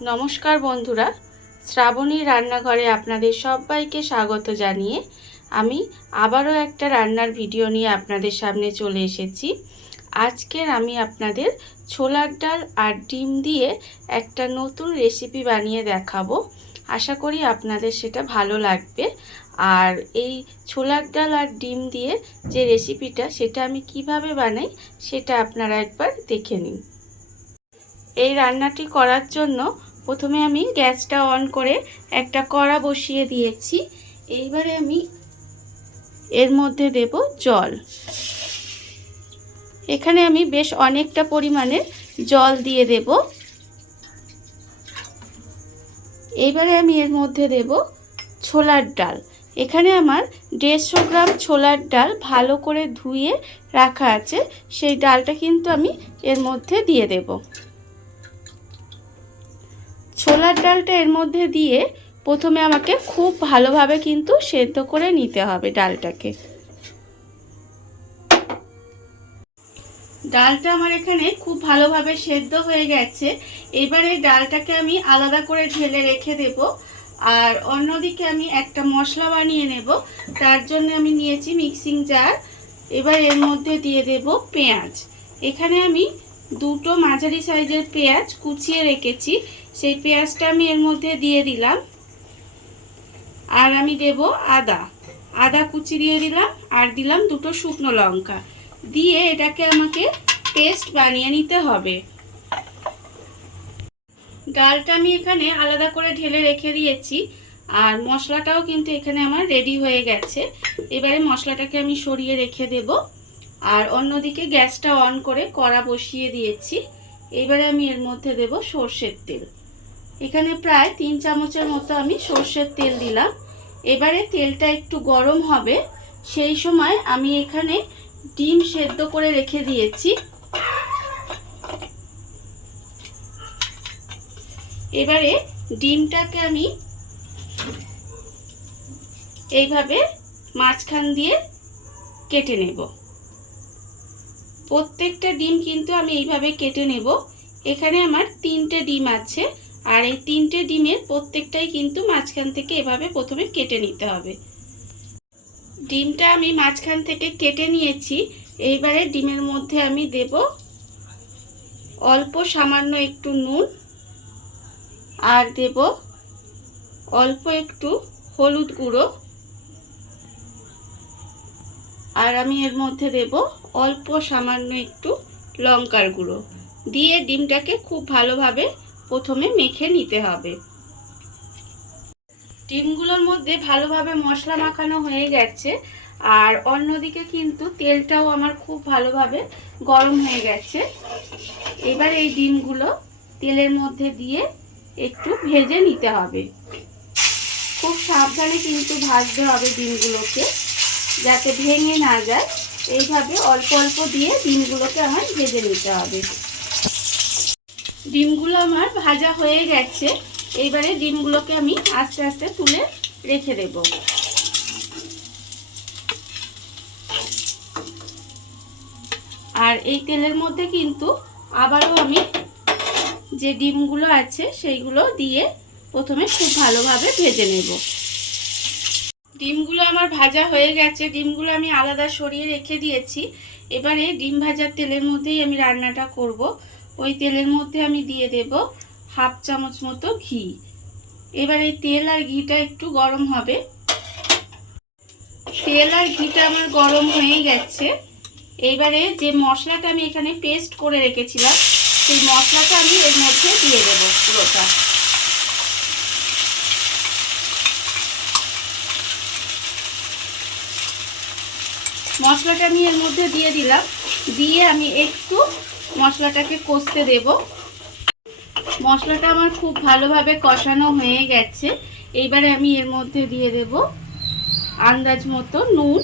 নমস্কার বন্ধুরা, শ্রাবণী রান্নাঘরে আপনাদের সবাইকে স্বাগত জানিয়ে আমি আবারও একটা রান্নার ভিডিও নিয়ে আপনাদের সামনে চলে এসেছি। আজকের আমি আপনাদের ছোলার ডাল আর ডিম দিয়ে একটা নতুন রেসিপি বানিয়ে দেখাবো। আশা করি আপনাদের সেটা ভালো লাগবে। আর এই ছোলার ডাল আর ডিম দিয়ে যে রেসিপিটা সেটা আমি কিভাবে বানাই সেটা আপনারা একবার দেখে নিন। এই রান্নাটি করার জন্য প্রথমে আমি গ্যাসটা অন করে একটা কড়া বসিয়ে দিয়েছি। এইবারে আমি এর মধ্যে দেব জল। এখানে আমি বেশ অনেকটা পরিমাণে জল দিয়ে দেব। এইবারে আমি এর মধ্যে দেব ছোলার ডাল। এখানে আমার 150 গ্রাম ছোলার ডাল ভালো করে ধুয়ে রাখা আছে, সেই ডালটা কিন্তু আমি এর মধ্যে দিয়ে দেব। ছোলার ডালটা এর মধ্যে দিয়ে প্রথমে আমাকে খুব ভালোভাবে কিন্তু সেদ্ধ করে নিতে হবে ডালটাকে। ডালটা আমার এখানে খুব ভালোভাবে সেদ্ধ হয়ে গেছে। এবারে ডালটাকে আমি আলাদা করে ঢেলে রেখে দেব। আর অন্যদিকে আমি একটা মশলা বানিয়ে নেব। তার জন্য আমি নিয়েছি মিক্সিং জার। এবার এর মধ্যে দিয়ে দেব পেঁয়াজ। এখানে আমি দুটো মাঝারি সাইজের পেঁয়াজ কুচিয়ে রেখেছি, সেই পেঁয়াজটা আমি এর মধ্যে দিয়ে দিলাম। আর আমি দেব আদা কুচি দিয়ে দিলাম, আর দিলাম দুটো শুকনো লঙ্কা দিয়ে এটাকে আমাকে পেস্ট বানিয়ে নিতে হবে। ডালটা আমি এখানে আলাদা করে ঢেলে রেখে দিয়েছি, আর মশলাটাও কিন্তু এখানে আমার রেডি হয়ে গেছে। এবারে মশলাটাকে আমি সরিয়ে রেখে দেব। আর অন্যদিকে গ্যাসটা অন করে কড়া বসিয়ে দিয়েছি। এবারে আমি এর মধ্যে দেব সর্ষের তেল। এখানে প্রায় 3 চামচের মতো আমি সর্ষের তেল দিলাম। এবারে তেলটা একটু গরম হবে, সেই সময় আমি এখানে ডিম সেদ্ধ করে রেখে দিয়েছি। এবারে ডিমটাকে আমি এইভাবে মাঝখান দিয়ে কেটে নেব। প্রত্যেকটা ডিম কিন্তু আমি এইভাবে কেটে নেব। এখানে আমার 3টে ডিম আছে, আর এই 3টে ডিমের প্রত্যেকটাই কিন্তু মাঝখান থেকে এভাবে প্রথমে কেটে নিতে হবে। ডিমটা আমি মাঝখান থেকে কেটে নিয়েছি। এইবারে ডিমের মধ্যে আমি দেব অল্প সামান্য একটু নুন, আর দেব অল্প একটু হলুদ গুঁড়ো, আর আমি এর মধ্যে দেব অল্প সামান্য একটু লঙ্কার গুঁড়ো দিয়ে ডিমটাকে খুব ভালোভাবে প্রথমে মেখে নিতে হবে। ডিমগুলোর মধ্যে ভালোভাবে মশলা মাখানো হয়ে গেছে, আর অন্যদিকে কিন্তু তেলটাও আমার খুব ভালোভাবে গরম হয়ে গেছে। এবার এই ডিমগুলো তেলের মধ্যে দিয়ে একটু ভেজে নিতে হবে। খুব সাবধানে কিন্তু ভাজতে হবে ডিমগুলোকে, যাতে ভেঙে না যায়। এইভাবে অল্প অল্প দিয়ে ডিমগুলোকে আমার ভেজে নিতে হবে। ডিমগুলো আমার ভাজা হয়ে গেছে। এইবারে ডিমগুলোকে আমি আস্তে আস্তে তুলে রেখে দেব। আর এই তেলের মধ্যে কিন্তু আবারও আমি যে ডিমগুলো আছে সেইগুলো দিয়ে প্রথমে খুব ভালোভাবে ভেজে নেব। ডিমগুলো আমার ভাজা হয়ে গেছে। ডিমগুলো আমি আলাদা সরিয়ে রেখে দিয়েছি। এবারে ডিম ভাজার তেলের মধ্যেই আমি রান্নাটা করব। ওই তেলের মধ্যে আমি দিয়ে দেব 1/2 চামচ মতো ঘি। এবার এই তেল আর ঘিটা একটু গরম হবে। তেল আর ঘিটা আমার গরম হয়ে গেছে। এইবারে যে মশলাটা আমি এখানে পেস্ট করে রেখেছিলাম সেই মশলাটা আমি এর মধ্যে দিয়ে দেব পুরোটা। মশলাটা আমি এর মধ্যে দিয়ে দিলাম, দিয়ে আমি একটু মশলাটাকে কষতে দেব। মশলাটা আমার খুব ভালোভাবে কষানো হয়ে গেছে। এইবারে আমি এর মধ্যে দিয়ে দেব আন্দাজ মতো নুন,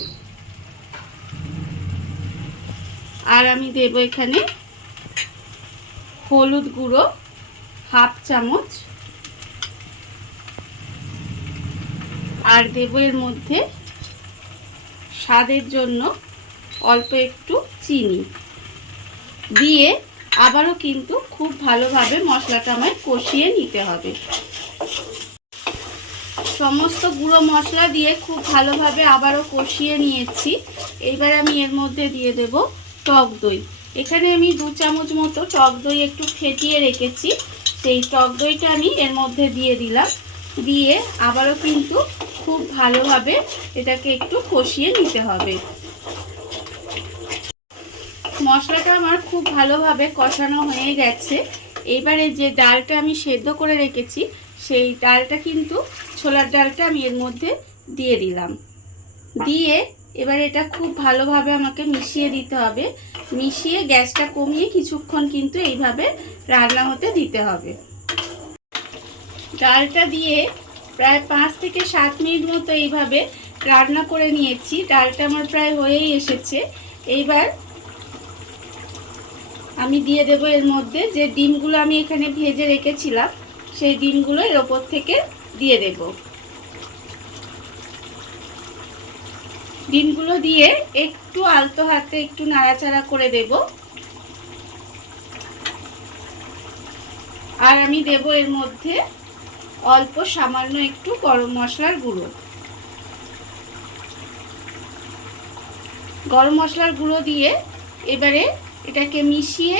আর আমি দেব এখানে হলুদ গুঁড়ো 1/2 চামচ, আর দেব এর মধ্যে স্বাদের জন্য অল্প একটু চিনি দিয়ে আবারও কিন্তু খুব ভালোভাবে মশলাটা আমায় কষিয়ে নিতে হবে। সমস্ত গুঁড়ো মশলা দিয়ে খুব ভালোভাবে আবারও কষিয়ে নিয়েছি। এইবার আমি এর মধ্যে দিয়ে দেব টক দই। এখানে আমি 2 চামচ মতো টক দই একটু ফেটিয়ে রেখেছি, সেই টক দইটা আমি এর মধ্যে দিয়ে দিলাম। দিয়ে আবারও কিন্তু খুব ভালোভাবে এটাকে একটু কষিয়ে নিতে হবে। মশলাটা আমার খুব ভালোভাবে কষানো হয়ে গেছে। এবারে যে ডালটা আমি সেদ্ধ করে রেখেছি, সেই ডালটা কিন্তু ছোলার ডালটা আমি এর মধ্যে দিয়ে দিলাম। দিয়ে এবার এটা খুব ভালোভাবে আমাকে মিশিয়ে দিতে হবে। মিশিয়ে গ্যাসটা কমিয়ে কিছুক্ষণ কিন্তু এইভাবে রান্না হতে দিতে হবে। ডালটা দিয়ে প্রায় 5 থেকে 7 মিনিট মতো এইভাবে রান্না করে নিয়েছি। ডালটা আমার প্রায় হয়েই এসেছে। এইবার আমি দিয়ে দেব এর মধ্যে যে ডিমগুলো আমি এখানে ভেজে রেখেছিলাম, সেই ডিমগুলো এর ওপর থেকে দিয়ে দেব। ডিমগুলো দিয়ে একটু আলতো হাতে একটু নাড়াচাড়া করে দেব। আর আমি দেব এর মধ্যে অল্প সামান্য একটু গরম মশলার গুঁড়ো। গরম মশলার গুঁড়ো দিয়ে এবারে এটাকে মিশিয়ে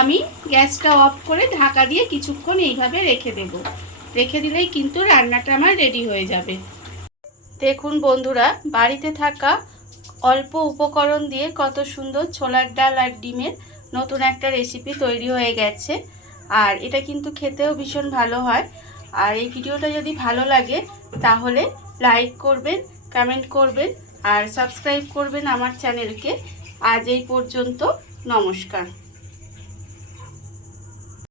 আমি গ্যাসটা অফ করে ঢাকা দিয়ে কিছুক্ষণ এইভাবে রেখে দেব। রেখে দিলেই কিন্তু রান্নাটা আমার রেডি হয়ে যাবে। দেখুন বন্ধুরা, বাড়িতে থাকা অল্প উপকরণ দিয়ে কত সুন্দর ছোলার ডাল আর ডিমের নতুন একটা রেসিপি তৈরি হয়ে গেছে। আর এটা কিন্তু খেতেও ভীষণ ভালো হয়। আর এই ভিডিওটা যদি ভালো লাগে তাহলে লাইক করবেন, কমেন্ট করবেন আর সাবস্ক্রাইব করবেন আমার চ্যানেলকে। আজ এই পর্যন্ত, নমস্কার।